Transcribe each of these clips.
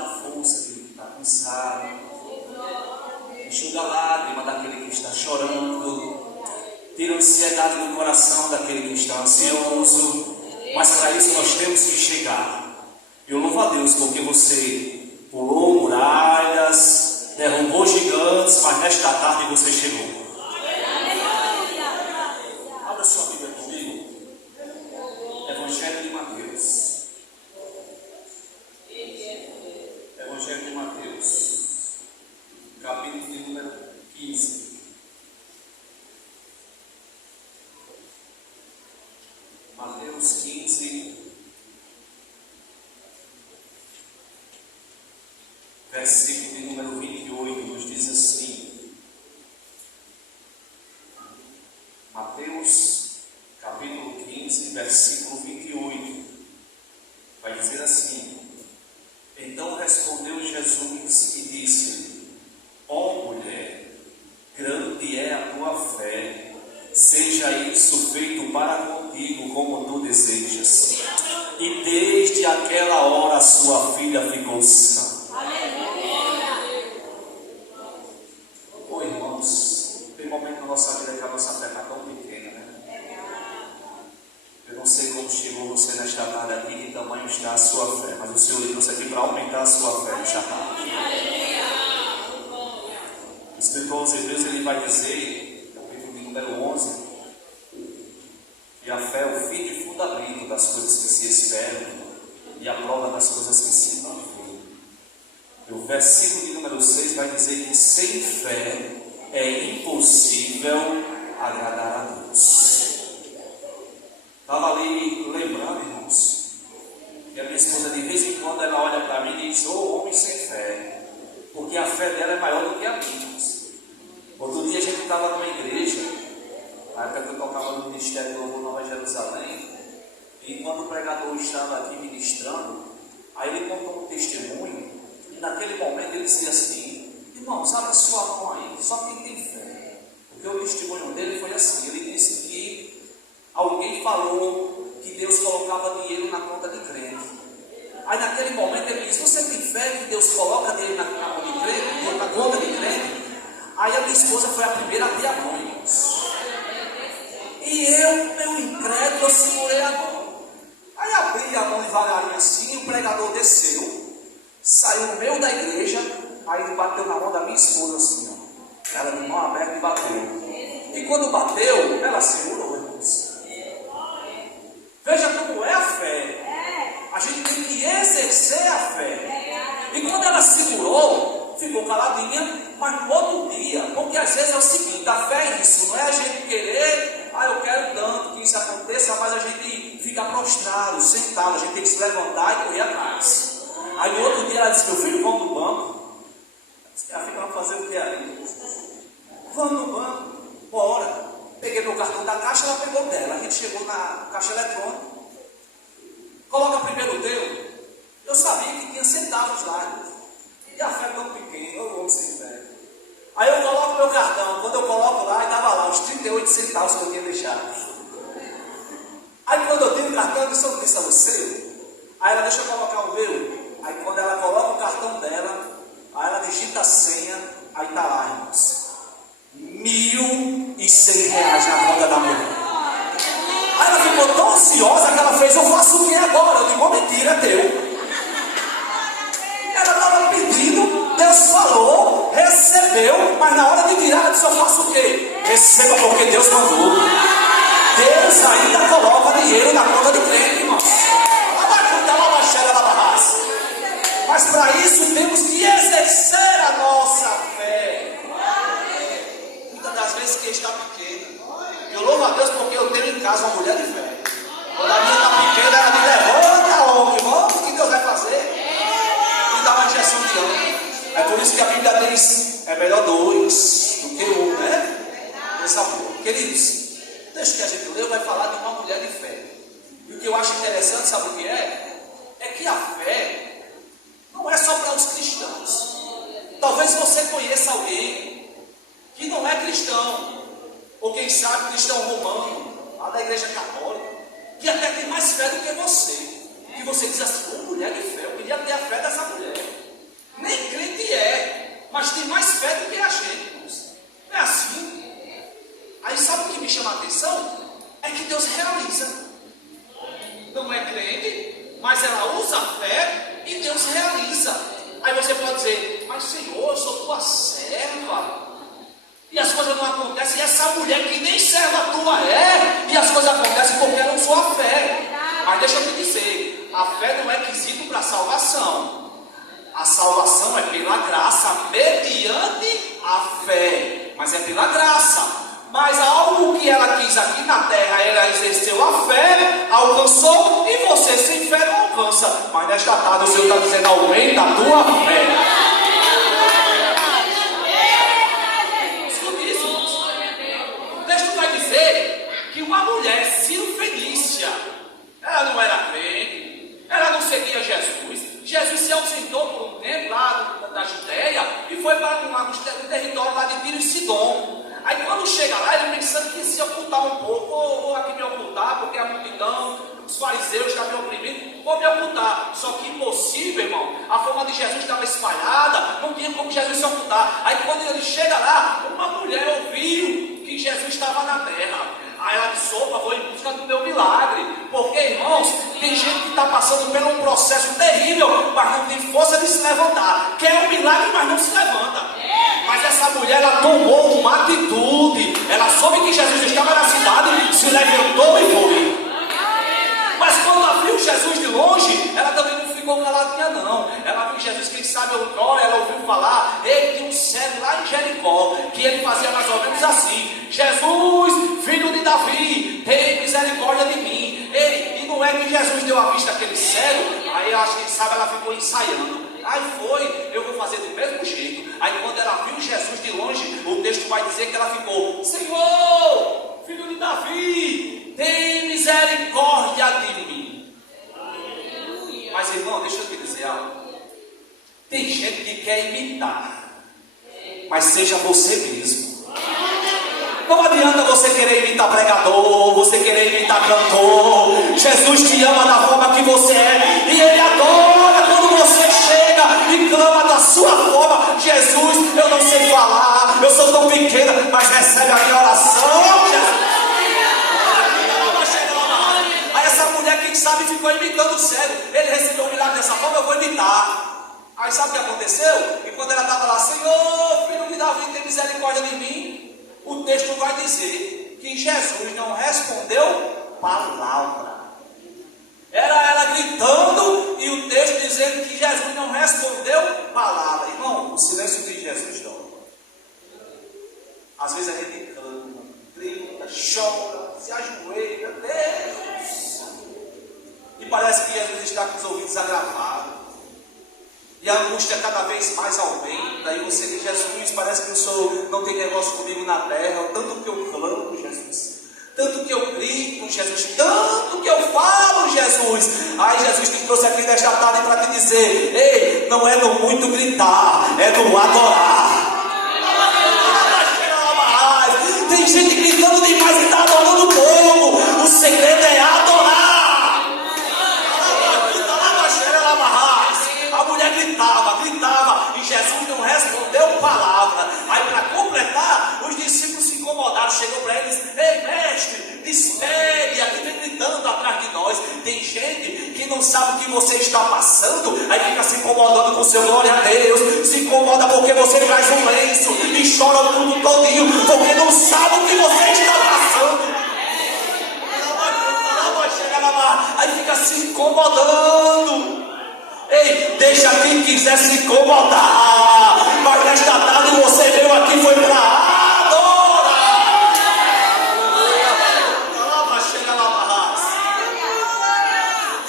dá força àquele que está cansado, enxuga a lágrima daquele que está chorando, tira a ansiedade do coração daquele que está ansioso. Mas para isso nós temos que chegar. Eu louvo a Deus porque você pulou muralhas, derrubou gigantes, mas nesta tarde você chegou. Abra sua Bíblia comigo. Evangelho de Mateus. Evangelho de Mateus, capítulo de número 15. Mateus 15, versículo de número 28, nos diz assim. Mateus, capítulo 15, versículo 28, vai dizer assim: Então respondeu Jesus e disse: Ó mulher, grande é a tua fé, seja isso feito para contigo como tu desejas. E desde aquela hora a sua filha ficou sã. Ô irmãos, tem momento na nossa vida que a nossa fé está tão pequena, né? Eu não sei como chegou você nesta tarde aqui, que tamanho está a sua fé, mas o Senhor lhe trouxe aqui para aumentar a sua fé nesta tarde. O escritor aos Hebreus, ele vai dizer, capítulo de número 11, que a fé é o fim e fundamento das coisas que se esperam e a prova das coisas que se não veem. E o versículo de número 6 vai dizer que sem fé é impossível agradar a Deus. Estava ali lembrando, irmãos, que a minha esposa de vez em quando ela olha para mim e diz: ô homem sem fé, porque a fé dela é maior do que a minha. Outro dia a gente estava numa igreja, na época que eu tocava no Ministério do Louvor Nova Jerusalém, e quando o pregador estava aqui ministrando, aí ele contou um testemunho, e naquele momento ele dizia assim: irmãos, abre sua mão aí, só quem tem fé. Porque o testemunho dele foi assim: ele disse que alguém falou que Deus colocava dinheiro na conta de crente. Aí naquele momento ele disse: você tem fé que Deus coloca dinheiro na conta de crente? Na conta de crente? Aí a minha esposa foi a primeira a abrir a mão, irmãos. E eu, meu incrédulo, eu segurei a mão. Aí abri a mão devagarinho assim, e o pregador desceu, saiu no meio da igreja, aí ele bateu na mão da minha esposa assim, ó. Ela de mão aberta e bateu. E quando bateu, ela segurou, irmãos. Veja como é a fé. A gente tem que exercer a fé. E quando ela segurou, ficou caladinha, mas no outro dia, porque às vezes é o seguinte: a fé é isso, não é a gente querer, eu quero tanto que isso aconteça, mas a gente fica prostrado, sentado, a gente tem que se levantar e correr atrás. Aí no outro dia ela disse: meu filho, vamos no banco. Ela fica, vamos fazer o que ali? Vamos no banco, bora. Peguei meu cartão da caixa, ela pegou dela. A gente chegou na caixa eletrônica. Coloca primeiro o teu. Eu sabia que tinha centavos lá. E a fé é tão pequena, eu vou sem fé. Aí eu coloco meu cartão. Quando eu coloco lá, estava lá os 38 centavos que eu tinha deixado. Aí quando eu tiro o cartão, eu disse: eu disse a você. Aí ela: deixa eu colocar o meu. Aí quando ela coloca o cartão dela, aí ela digita a senha, aí está lá, irmãos, R$1.100 na conta da mulher. Aí ela ficou tão ansiosa que ela fez: eu faço o que agora? Eu digo: mentira, é teu. Ela estava pedindo, Deus falou, recebeu, mas na hora de tirar ela disse: eu faço o quê? Receba, porque Deus mandou. Deus ainda coloca dinheiro na conta de crente, irmãos. Mas para isso temos que exercer a nossa fé. Muitas das vezes que está pequena. Eu louvo a Deus porque eu tenho em casa uma mulher de fé. Quando a minha está pequena, ela me levanta, homem, vamos, o que Deus vai fazer? E dá uma injeção de ânimo. É por isso que a Bíblia diz: é melhor dois do que um, né? Esse amor. Queridos, deixa que a gente lê, vai falar de uma mulher de fé. E o que eu acho interessante, sabe o que é? É que a fé não é só para os cristãos. Talvez você conheça alguém que não é cristão, ou quem sabe cristão romano, lá da igreja católica, que até tem mais fé do que você. E você diz assim: mulher de fé, eu queria ter a fé dessa mulher. você pode dizer, mas Senhor, eu sou tua serva. E as coisas não acontecem, e essa mulher que nem serva tua é, e as coisas acontecem porque ela usou a fé. Mas deixa eu te dizer, a fé não é quesito para salvação. A salvação é pela graça, mediante a fé. Mas é pela graça. Mas algo que ela quis aqui na terra, ela exerceu a fé, alcançou, e você sem fé não alcança. Mas nesta tarde o Senhor está dizendo, aumenta a tua fé. Escute isso, irmãos. O texto vai dizer que uma mulher, Ciro Fenícia, ela não era crente, ela não seguia Jesus. Jesus se ausentou por um tempo lá da Judéia e foi para um território lá de Tiro e Sidom. Aí quando chega lá, ele pensando que se ocultar um pouco, vou aqui me ocultar, porque a multidão, os fariseus estão me oprimindo, vou me ocultar. Só que impossível, irmão, a fama de Jesus estava espalhada, não tinha como Jesus se ocultar. Aí quando ele chega lá, uma mulher ouviu que Jesus estava na terra. Aí ela disse, opa, vou em busca do meu milagre. Porque, irmãos, tem gente que está passando por um processo terrível, mas não tem força de se levantar. Quer um milagre, mas não se levanta. Mas essa mulher, ela tomou uma atitude. Ela soube que Jesus estava na cidade, se levantou e foi. Mas quando ela viu Jesus de longe, ela também não ficou caladinha não. Ela viu Jesus, quem sabe outrora, ela ouviu falar, ele tinha um cego lá em Jericó, que ele fazia mais ou menos assim, Jesus, filho de Davi, tem misericórdia de mim. E não é que Jesus deu a vista àquele cego, aí eu acho que, sabe, ela ficou ensaiando. Aí foi, eu vou fazer do mesmo jeito. Aí quando ela viu Jesus de longe, o texto vai dizer que ela ficou, Senhor, filho de Davi, tem misericórdia de mim. Mas irmão, deixa eu te dizer algo. Tem gente que quer imitar, mas seja você mesmo. Não adianta você querer imitar pregador, você querer imitar cantor. Jesus te ama da forma que você é, e Ele adora quando você chega e clama da sua forma. Jesus, eu não sei falar, eu sou tão pequena, mas recebe a minha oração, Jesus. Aí essa mulher, quem sabe, ficou imitando o cego. Ele recebeu um milagre dessa forma, eu vou imitar. Aí sabe o que aconteceu? E quando ela estava lá, Senhor, filho de Davi, tem misericórdia de mim. O texto vai dizer que Jesus não respondeu palavra. Era ela gritando e o texto dizendo que Jesus não respondeu palavra. Irmão, o silêncio de Jesus dói. Às vezes a gente clama, grita, chora, se ajoelha, Deus. E parece que Jesus está com os ouvidos agravados. E a angústia cada vez mais aumenta. E você diz, Jesus, parece que o Senhor não tem negócio comigo na terra. Tanto que eu clamo, Jesus. Tanto que eu grito, Jesus. Tanto que eu falo, Jesus. Aí Jesus te trouxe aqui nesta tarde para te dizer, ei, não é no muito gritar, é no adorar. Tem gente gritando demais e está adorando pouco. O segredo é adorar. A mulher gritava, e Jesus não respondeu palavra. Aí para completar, os discípulos se incomodaram, chegou para eles, ei mestre, despede, aqui vem gritando atrás de nós. Tem gente que não sabe o que você está passando, aí fica se incomodando com o seu glória a Deus, se incomoda porque você traz um lenço e chora o mundo todinho, porque não sabe o que você está passando. Aí fica se incomodando. Ei, deixa quem quiser se incomodar, mas nesta tarde você veio aqui foi para adorar.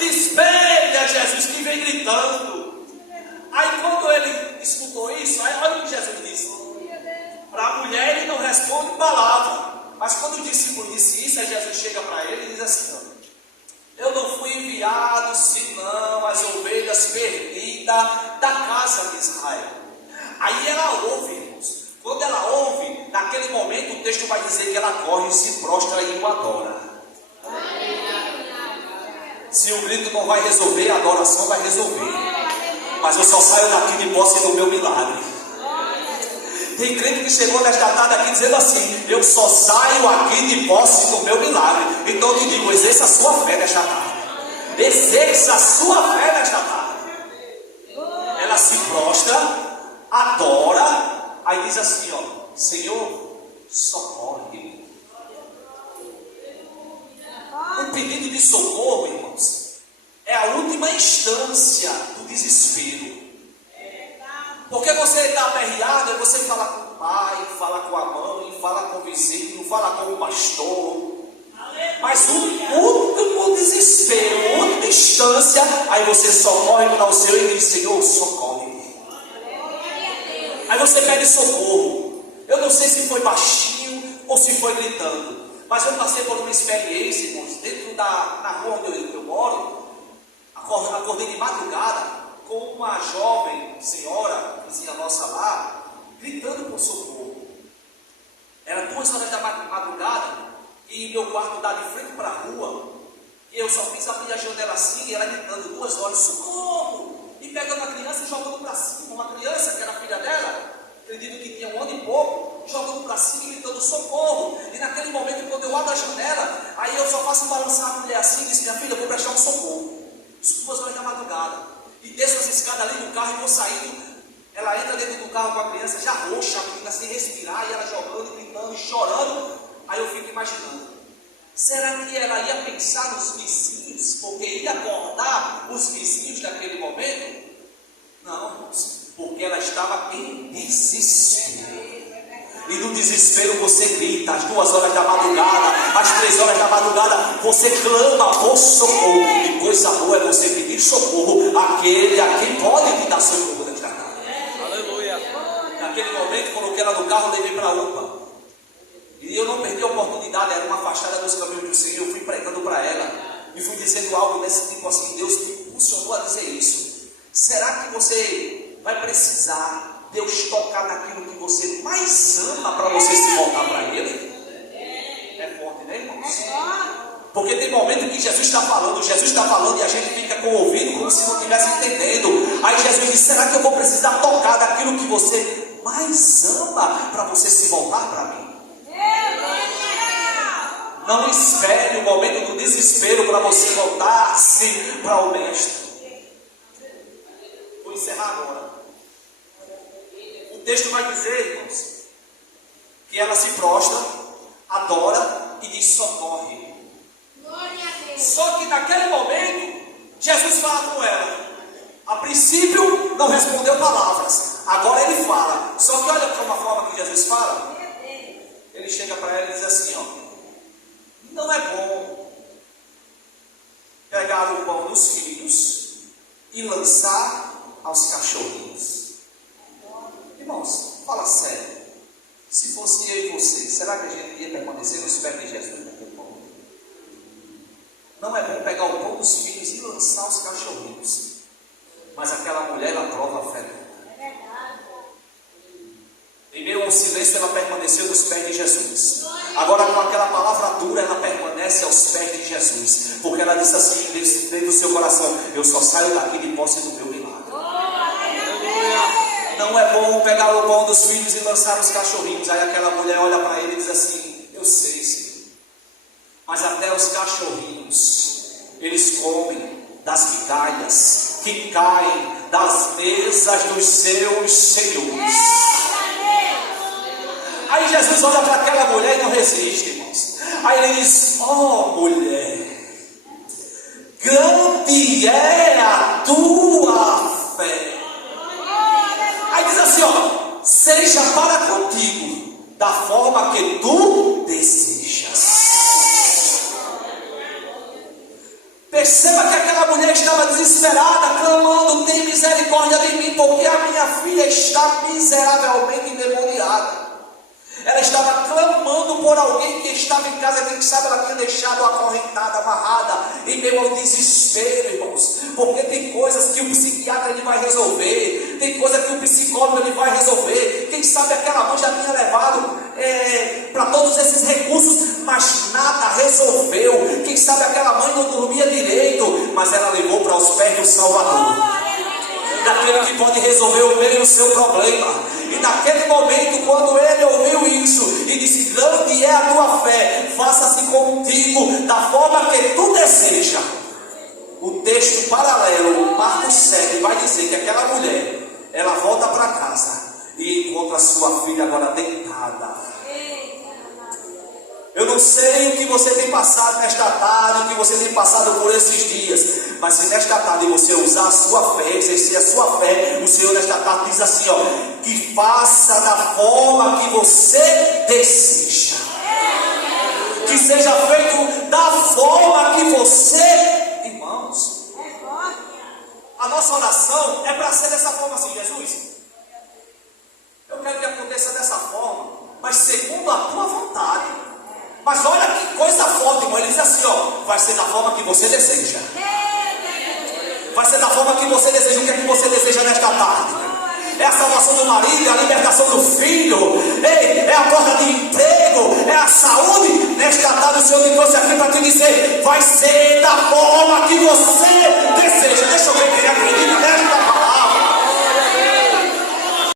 Despede a Jesus que vem gritando. Aí quando ele escutou isso, aí olha o que Jesus disse. Para a mulher ele não responde palavra, mas quando o discípulo disse isso, aí Jesus chega para ele e diz assim, ó, eu não fui enviado senão as ovelhas perdidas da casa de Israel. Aí ela ouve, irmãos. Quando ela ouve, naquele momento o texto vai dizer que ela corre, se prostra e o adora. Se o grito não vai resolver, a adoração vai resolver. Mas eu só saio daqui de posse do meu milagre. Tem crente que chegou nesta tarde aqui dizendo assim, eu só saio aqui de posse do meu milagre. Então eu te digo, exerça a sua fé nesta tarde. Exerça a sua fé nesta tarde. ela se prostra, adora, aí diz assim, ó, Senhor, socorre. O pedido de socorro, irmãos, é a última instância do desespero. Porque você está aperreado, você fala com o pai, fala com a mãe, fala com o vizinho, fala com o pastor. Mas o último desespero, a última instância, aí você socorre para o Senhor e diz, Senhor, socorre. Aí você pede socorro. Eu não sei se foi baixinho ou se foi gritando, mas eu passei por uma experiência, irmãos, dentro na rua onde eu moro. Acordei de madrugada com uma jovem senhora, vizinha nossa lá, gritando por socorro. Era 2 horas da madrugada e meu quarto dá de frente para a rua. E eu só fiz abrir a janela assim e ela gritando 2 horas, socorro! E pegando a criança e jogando para cima. Uma criança que era filha dela, acredito que tinha 1 ano e pouco, jogando para cima e gritando socorro. E naquele momento, quando eu abro a janela, aí eu só faço balançar a mulher assim e disse, minha filha, eu vou prestar um socorro. Isso 2 horas da madrugada. E desço as escadas ali do carro e vou saindo. Ela entra dentro do carro com a criança, já roxa, a menina sem respirar, e ela jogando, gritando, chorando. Aí eu fico imaginando, será que ela ia pensar nos vizinhos, porque ia acordar os vizinhos daquele momento? Não, porque ela estava em desespero. E no desespero você grita, às 2 horas da madrugada, às 3 horas da madrugada, você clama por socorro. E coisa boa é você pedir socorro àquele a quem pode te dar socorro nesta casa. Aleluia. Naquele momento, coloquei ela no carro, levei para a UPA. E eu não perdi a oportunidade, era uma fachada dos caminhos do Senhor. Eu fui pregando para ela e fui dizendo algo desse tipo assim, Deus me impulsionou a dizer isso. Será que você vai precisar Deus tocar naquilo que você mais ama para você se voltar para Ele? É forte, né, irmãos? Porque tem momento que Jesus está falando e a gente fica com o ouvido como se não estivesse entendendo. Aí Jesus diz, será que eu vou precisar tocar daquilo que você mais ama para você se voltar para mim? Não espere o momento do desespero para você voltar-se para o Mestre. Vou encerrar agora. O texto vai dizer, irmãos, que ela se prostra, adora e diz socorre. Só que naquele momento, Jesus fala com ela. A princípio não respondeu palavras, agora ele fala. Só que olha para uma forma que Jesus fala. Ele chega para ela e diz assim, ó, não é bom pegar o pão dos filhos e lançar aos cachorrinhos. Irmãos, fala sério. Se fosse eu e você, será que a gente ia permanecer nos pés de Jesus naquele momento? Não é bom pegar o pão dos filhos e lançar aos cachorrinhos. Mas aquela mulher, ela prova a fé. Em meio ao silêncio, ela permaneceu nos pés de Jesus. Agora, com aquela palavra dura, ela permanece aos pés de Jesus. Porque ela disse assim, dentro do seu coração, eu só saio daqui de posse do meu milagre. Não é bom pegar o pão dos filhos e lançar os cachorrinhos. Aí aquela mulher olha para ele e diz assim, eu sei, Senhor, mas até os cachorrinhos, eles comem das migalhas que caem das mesas dos seus senhores. Aí Jesus olha para aquela mulher e não resiste, irmãos. Aí ele diz, mulher, grande é a tua fé. Aí diz assim, seja para contigo da forma que tu desejas. Perceba que aquela mulher estava desesperada, clamando, tem misericórdia de mim, porque a minha filha está miseravelmente endemoniada. Ela estava clamando por alguém que estava em casa, quem sabe ela tinha deixado acorrentada, amarrada, em meio ao desespero, irmãos. Porque tem coisas que o psiquiatra ele vai resolver, tem coisas que o psicólogo ele vai resolver. Quem sabe aquela mãe já tinha levado para todos esses recursos, mas nada resolveu. Quem sabe aquela mãe não dormia direito, mas ela levou para os pés do Salvador, daquele que pode resolver o meio do seu problema. E naquele momento, quando ele ouviu isso e disse, grande é a tua fé, faça-se contigo da forma que tu deseja. O texto paralelo, Marcos 7, vai dizer que aquela mulher, Eu não sei o que você tem passado nesta tarde, o que você tem passado por esses dias, mas se nesta tarde você usar a sua fé, exercer a sua fé, o Senhor nesta tarde diz assim, ó, que faça da forma que você deseja, que seja feito da forma que você, irmãos, a nossa oração é para ser dessa forma assim, Jesus, eu quero que aconteça dessa forma, mas segundo a tua vontade. Mas olha que coisa forte, irmão. Ele diz assim, ó, vai ser da forma que você deseja. Vai ser da forma que você deseja. O que é que você deseja nesta tarde? É a salvação do marido, é a libertação do filho, é a porta de emprego, é a saúde. Nesta tarde o Senhor me trouxe aqui para te dizer, vai ser da forma que você deseja.